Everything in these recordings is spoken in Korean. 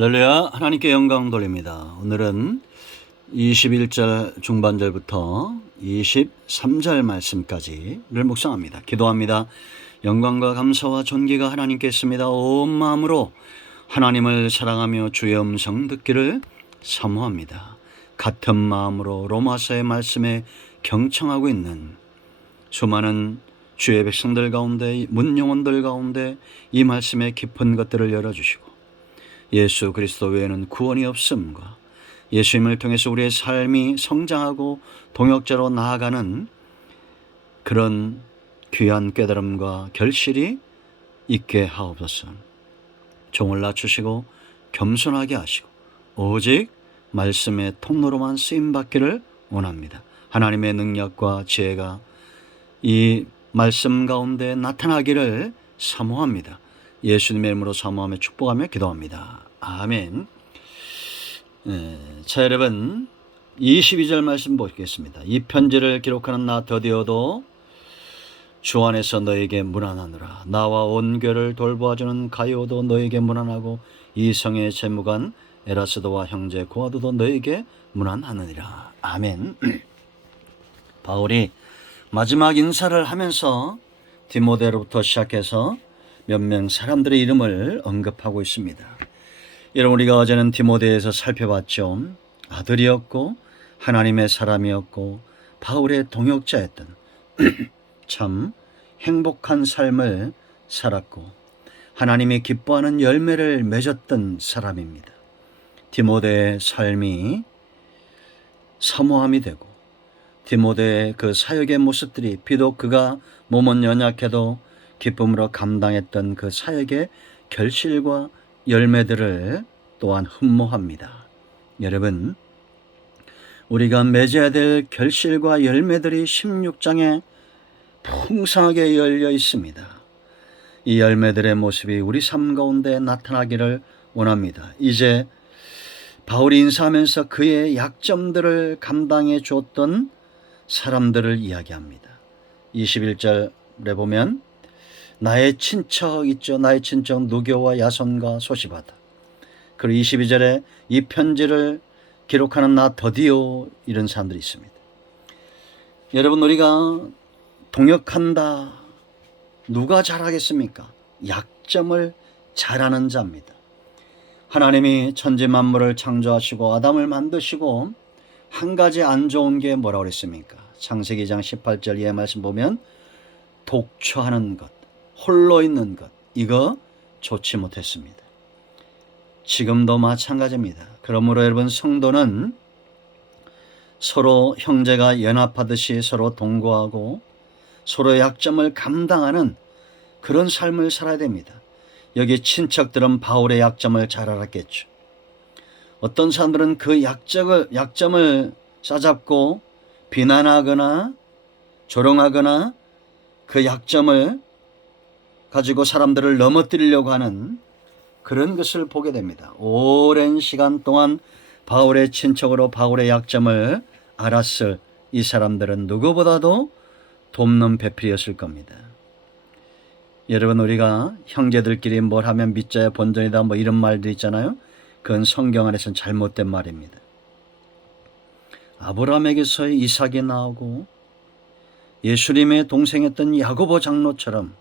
할렐루야, 하나님께 영광 돌립니다. 오늘은 21절 중반절부터 23절 말씀까지를 묵상합니다. 기도합니다. 영광과 감사와 존귀가 하나님께 있습니다. 온 마음으로 하나님을 사랑하며 주의 음성 듣기를 사모합니다. 같은 마음으로 로마서의 말씀에 경청하고 있는 수많은 주의 백성들 가운데, 문영혼들 가운데 이 말씀의 깊은 것들을 열어주시고 예수 그리스도 외에는 구원이 없음과 예수님을 통해서 우리의 삶이 성장하고 동역자로 나아가는 그런 귀한 깨달음과 결실이 있게 하옵소서. 종을 낮추시고 겸손하게 하시고 오직 말씀의 통로로만 쓰임받기를 원합니다. 하나님의 능력과 지혜가 이 말씀 가운데 나타나기를 사모합니다. 예수님의 이름으로 사모하며 축복하며 기도합니다. 아멘. 자, 여러분 22절 말씀 보겠습니다. 이 편지를 기록하는 나 더디어도 주 안에서 너에게 문안하노라. 나와 온교를 돌보아주는 가이오도 너에게 문안하고 이성의 재무관 에라스도와 형제 고아도도 너에게 문안하느니라. 아멘. 바울이 마지막 인사를 하면서 디모데로부터 시작해서 몇 명 사람들의 이름을 언급하고 있습니다. 여러분, 우리가 어제는 디모데에서 살펴봤죠. 아들이었고 하나님의 사람이었고 바울의 동역자였던 참 행복한 삶을 살았고 하나님이 기뻐하는 열매를 맺었던 사람입니다. 디모데의 삶이 사모함이 되고 디모데의 그 사역의 모습들이 비록 그가 몸은 연약해도 기쁨으로 감당했던 그 사역의 결실과 열매들을 또한 흠모합니다. 여러분, 우리가 맺어야 될 결실과 열매들이 16장에 풍성하게 열려 있습니다. 이 열매들의 모습이 우리 삶 가운데 나타나기를 원합니다. 이제 바울이 인사하면서 그의 약점들을 감당해 주었던 사람들을 이야기합니다. 21절에 보면 나의 친척 있죠. 나의 친척 누교와 야손과 소시바다. 그리고 22절에 이 편지를 기록하는 나 더디오, 이런 사람들이 있습니다. 여러분, 우리가 동역한다. 누가 잘하겠습니까? 약점을 잘하는 자입니다. 하나님이 천지 만물을 창조하시고 아담을 만드시고 한 가지 안 좋은 게 뭐라고 그랬습니까? 창세기 2장 18절 이하의 말씀 보면 독초하는 것, 홀로 있는 것, 이거 좋지 못했습니다. 지금도 마찬가지입니다. 그러므로 여러분, 성도는 서로 형제가 연합하듯이 서로 동거하고 서로의 약점을 감당하는 그런 삶을 살아야 됩니다. 여기 친척들은 바울의 약점을 잘 알았겠죠. 어떤 사람들은 그 약점을 싸잡고 비난하거나 조롱하거나 그 약점을 가지고 사람들을 넘어뜨리려고 하는 그런 것을 보게 됩니다. 오랜 시간 동안 바울의 친척으로 바울의 약점을 알았을 이 사람들은 누구보다도 돕는 배필이었을 겁니다. 여러분, 우리가 형제들끼리 뭘 하면 믿자야 본전이다 뭐 이런 말도 있잖아요. 그건 성경 안에서는 잘못된 말입니다. 아브라함에게서 이삭이 나오고 예수님의 동생이었던 야고보 장로처럼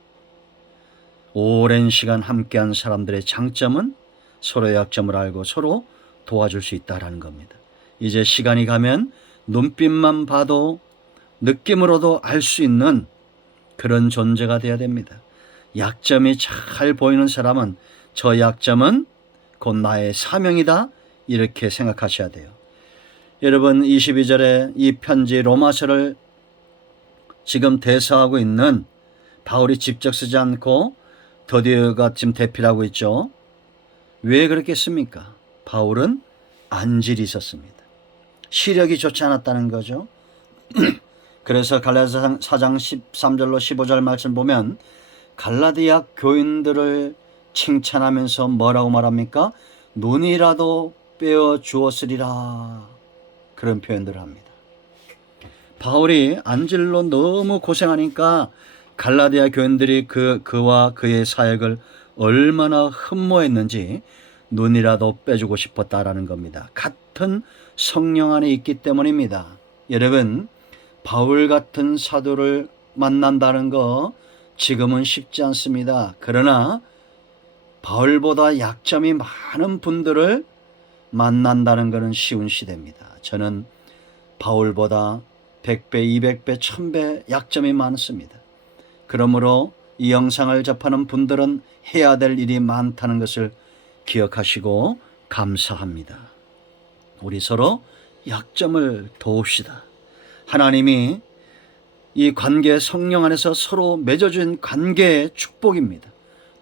오랜 시간 함께한 사람들의 장점은 서로의 약점을 알고 서로 도와줄 수 있다는 겁니다. 이제 시간이 가면 눈빛만 봐도 느낌으로도 알 수 있는 그런 존재가 되어야 됩니다. 약점이 잘 보이는 사람은 저 약점은 곧 나의 사명이다, 이렇게 생각하셔야 돼요. 여러분, 22절에 이 편지 로마서를 지금 대서하고 있는 바울이 직접 쓰지 않고 더디오가 지금 대필하고 있죠. 왜 그렇겠습니까? 바울은 안질이 있었습니다. 시력이 좋지 않았다는 거죠. 그래서 갈라디아 4장 13절로 15절 말씀 보면 갈라디아 교인들을 칭찬하면서 뭐라고 말합니까? 눈이라도 빼어 주었으리라, 그런 표현들을 합니다. 바울이 안질로 너무 고생하니까 갈라디아 교인들이 그와 그의 사역을 얼마나 흠모했는지 눈이라도 빼주고 싶었다라는 겁니다. 같은 성령 안에 있기 때문입니다. 여러분, 바울 같은 사도를 만난다는 거 지금은 쉽지 않습니다. 그러나 바울보다 약점이 많은 분들을 만난다는 것은 쉬운 시대입니다. 저는 바울보다 100배, 200배, 1000배 약점이 많습니다. 그러므로 이 영상을 접하는 분들은 해야 될 일이 많다는 것을 기억하시고 감사합니다. 우리 서로 약점을 도웁시다. 하나님이 이 관계, 성령 안에서 서로 맺어준 관계의 축복입니다.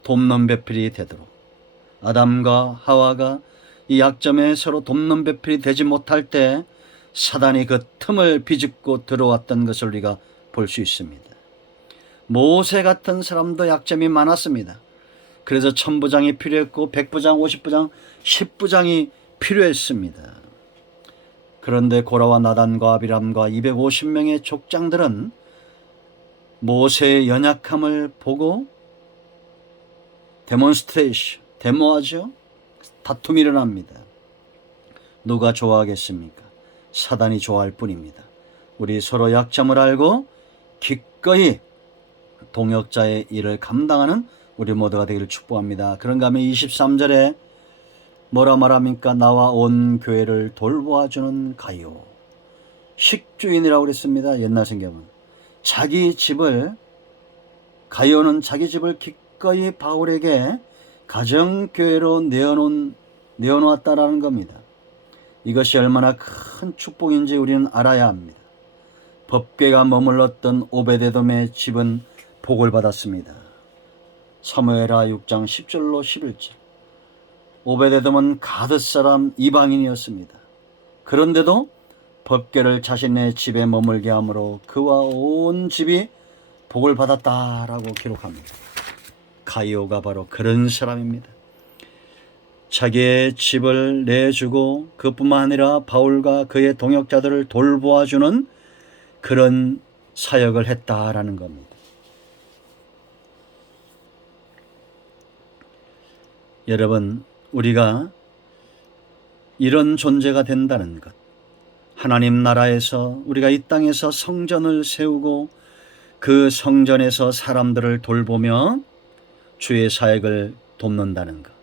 돕는 배필이 되도록. 아담과 하와가 이 약점에 서로 돕는 배필이 되지 못할 때 사단이 그 틈을 비집고 들어왔던 것을 우리가 볼 수 있습니다. 모세 같은 사람도 약점이 많았습니다. 그래서 1000부장이 필요했고 100부장, 50부장, 10부장이 필요했습니다. 그런데 고라와 나단과 아비람과 250명의 족장들은 모세의 연약함을 보고 데모하죠. 다툼이 일어납니다. 누가 좋아하겠습니까? 사단이 좋아할 뿐입니다. 우리 서로 약점을 알고 기꺼이 동역자의 일을 감당하는 우리 모두가 되기를 축복합니다. 그런가 하면 23절에 뭐라 말합니까? 나와 온 교회를 돌보아주는 가요. 식주인이라고 그랬습니다. 옛날 성경은. 자기 집을, 가요는 자기 집을 기꺼이 바울에게 가정교회로 내어놓았다라는 겁니다. 이것이 얼마나 큰 축복인지 우리는 알아야 합니다. 법궤가 머물렀던 오베데돔의 집은 복을 받았습니다. 사무엘하 6장 10절로 11절. 오베데돔은 가드 사람 이방인이었습니다. 그런데도 법궤를 자신의 집에 머물게 함으로 그와 온 집이 복을 받았다라고 기록합니다. 가이오가 바로 그런 사람입니다. 자기의 집을 내주고 그뿐만 아니라 바울과 그의 동역자들을 돌보아주는 그런 사역을 했다라는 겁니다. 여러분, 우리가 이런 존재가 된다는 것, 하나님 나라에서 우리가 이 땅에서 성전을 세우고 그 성전에서 사람들을 돌보며 주의 사역을 돕는다는 것,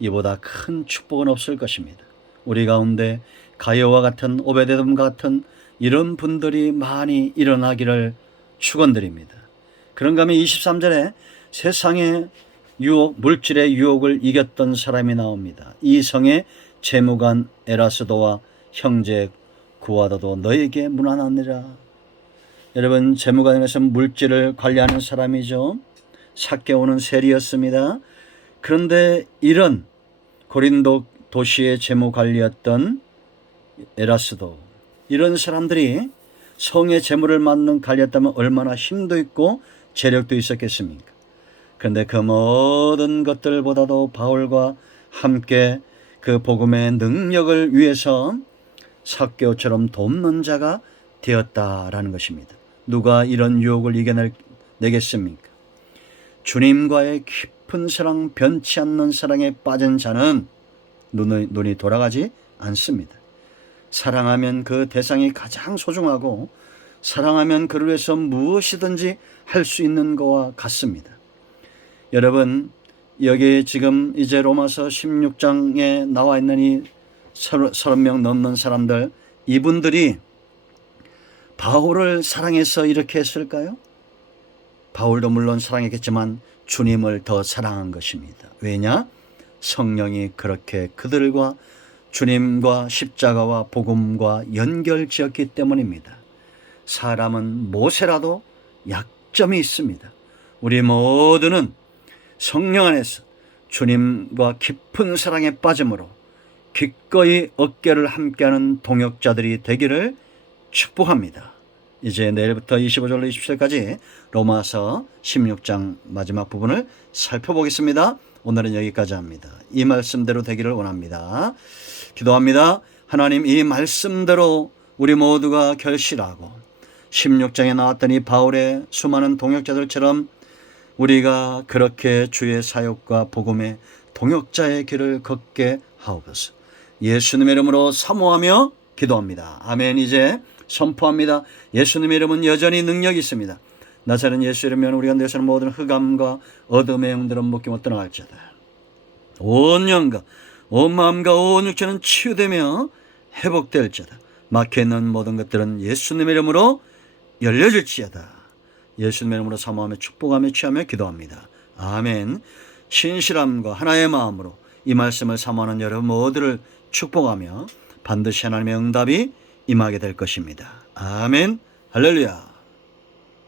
이보다 큰 축복은 없을 것입니다. 우리 가운데 가요와 같은 오베데돔 같은 이런 분들이 많이 일어나기를 축원드립니다. 그런가 하면 23절에 세상의 유혹, 물질의 유혹을 이겼던 사람이 나옵니다. 이 성의 재무관 에라스도와 형제 구하도도 너에게 문안하니라. 여러분, 재무관에서 물질을 관리하는 사람이죠. 삭개오는 세리였습니다. 그런데 이런 고린도 도시의 재무관리였던 에라스도, 이런 사람들이 성의 재물을 맡는 관리였다면 얼마나 힘도 있고 재력도 있었겠습니까? 그런데 그 모든 것들보다도 바울과 함께 그 복음의 능력을 위해서 삭개오처럼 돕는 자가 되었다라는 것입니다. 누가 이런 유혹을 이겨내겠습니까? 주님과의 깊은 사랑, 변치 않는 사랑에 빠진 자는 눈이 돌아가지 않습니다. 사랑하면 그 대상이 가장 소중하고 사랑하면 그를 위해서 무엇이든지 할 수 있는 것과 같습니다. 여러분, 여기 지금 이제 로마서 16장에 나와 있는 이 30명 넘는 사람들, 이분들이 바울을 사랑해서 이렇게 했을까요? 바울도 물론 사랑했겠지만 주님을 더 사랑한 것입니다. 왜냐? 성령이 그렇게 그들과 주님과 십자가와 복음과 연결지었기 때문입니다. 사람은 모세라도 약점이 있습니다. 우리 모두는 성령 안에서 주님과 깊은 사랑에 빠짐으로 기꺼이 어깨를 함께하는 동역자들이 되기를 축복합니다. 이제 내일부터 25절로 27절까지 로마서 16장 마지막 부분을 살펴보겠습니다. 오늘은 여기까지 합니다. 이 말씀대로 되기를 원합니다. 기도합니다. 하나님, 이 말씀대로 우리 모두가 결실하고 16장에 나왔던 이 바울의 수많은 동역자들처럼 우리가 그렇게 주의 사역과 복음에 동역자의 길을 걷게 하옵소서. 예수님의 이름으로 사모하며 기도합니다. 아멘. 이제 선포합니다. 예수님의 이름은 여전히 능력이 있습니다. 나사렛 예수 이름으로 우리 가운데서는 모든 흑암과 어둠의 영들은 묶임을 떠나갈지어다. 온 영과 온 마음과 온 육체는 치유되며 회복될지어다. 막혀있는 모든 것들은 예수님의 이름으로 열려질지어다. 예수님의 이름으로 사모하며 축복하며 취하며 기도합니다. 아멘. 신실함과 하나의 마음으로 이 말씀을 사모하는 여러분 모두를 축복하며 반드시 하나님의 응답이 임하게 될 것입니다. 아멘. 할렐루야.